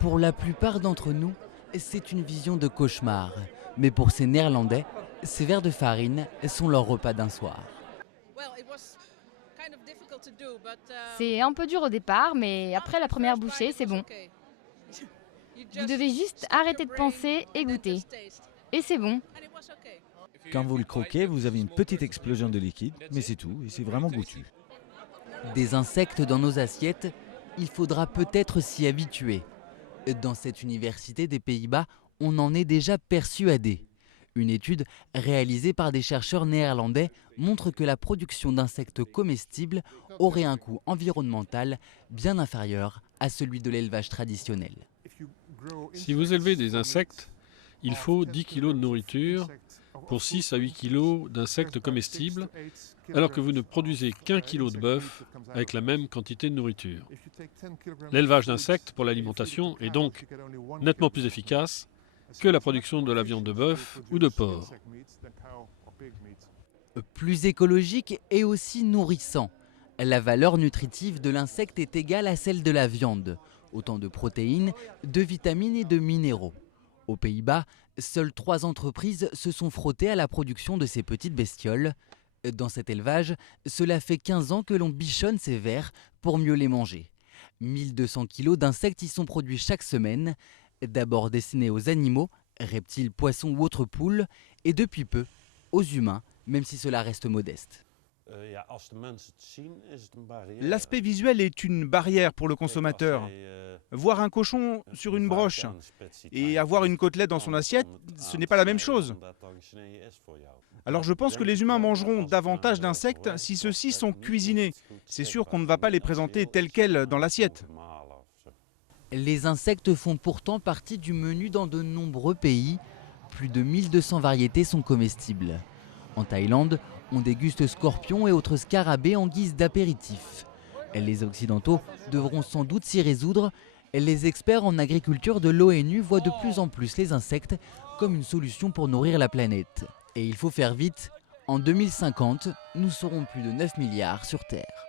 Pour la plupart d'entre nous, c'est une vision de cauchemar. Mais pour ces Néerlandais, ces verres de farine sont leur repas d'un soir. C'est un peu dur au départ, mais après la première bouchée, c'est bon. Vous devez juste arrêter de penser et goûter. Et c'est bon. Quand vous le croquez, vous avez une petite explosion de liquide, mais c'est tout, et c'est vraiment goûtu. Des insectes dans nos assiettes, il faudra peut-être s'y habituer. Dans cette université des Pays-Bas, on en est déjà persuadé. Une étude réalisée par des chercheurs néerlandais montre que la production d'insectes comestibles aurait un coût environnemental bien inférieur à celui de l'élevage traditionnel. Si vous élevez des insectes, il faut 10 kg de nourriture pour 6 à 8 kg d'insectes comestibles, alors que vous ne produisez qu'1 kg de bœuf avec la même quantité de nourriture. L'élevage d'insectes pour l'alimentation est donc nettement plus efficace que la production de la viande de bœuf ou de porc. Plus écologique et aussi nourrissant. La valeur nutritive de l'insecte est égale à celle de la viande. Autant de protéines, de vitamines et de minéraux. Aux Pays-Bas, seules 3 entreprises se sont frottées à la production de ces petites bestioles. Dans cet élevage, cela fait 15 ans que l'on bichonne ces vers pour mieux les manger. 1200 kg d'insectes y sont produits chaque semaine, d'abord destinés aux animaux, reptiles, poissons ou autres poules, et depuis peu aux humains, même si cela reste modeste. L'aspect visuel est une barrière pour le consommateur. Voir un cochon sur une broche et avoir une côtelette dans son assiette, ce n'est pas la même chose. Alors je pense que les humains mangeront davantage d'insectes si ceux-ci sont cuisinés. C'est sûr qu'on ne va pas les présenter tels quels dans l'assiette. Les insectes font pourtant partie du menu dans de nombreux pays. Plus de 1200 variétés sont comestibles. En Thaïlande, on déguste scorpions et autres scarabées en guise d'apéritif. Les Occidentaux devront sans doute s'y résoudre. Les experts en agriculture de l'ONU voient de plus en plus les insectes comme une solution pour nourrir la planète. Et il faut faire vite. En 2050, nous serons plus de 9 milliards sur Terre.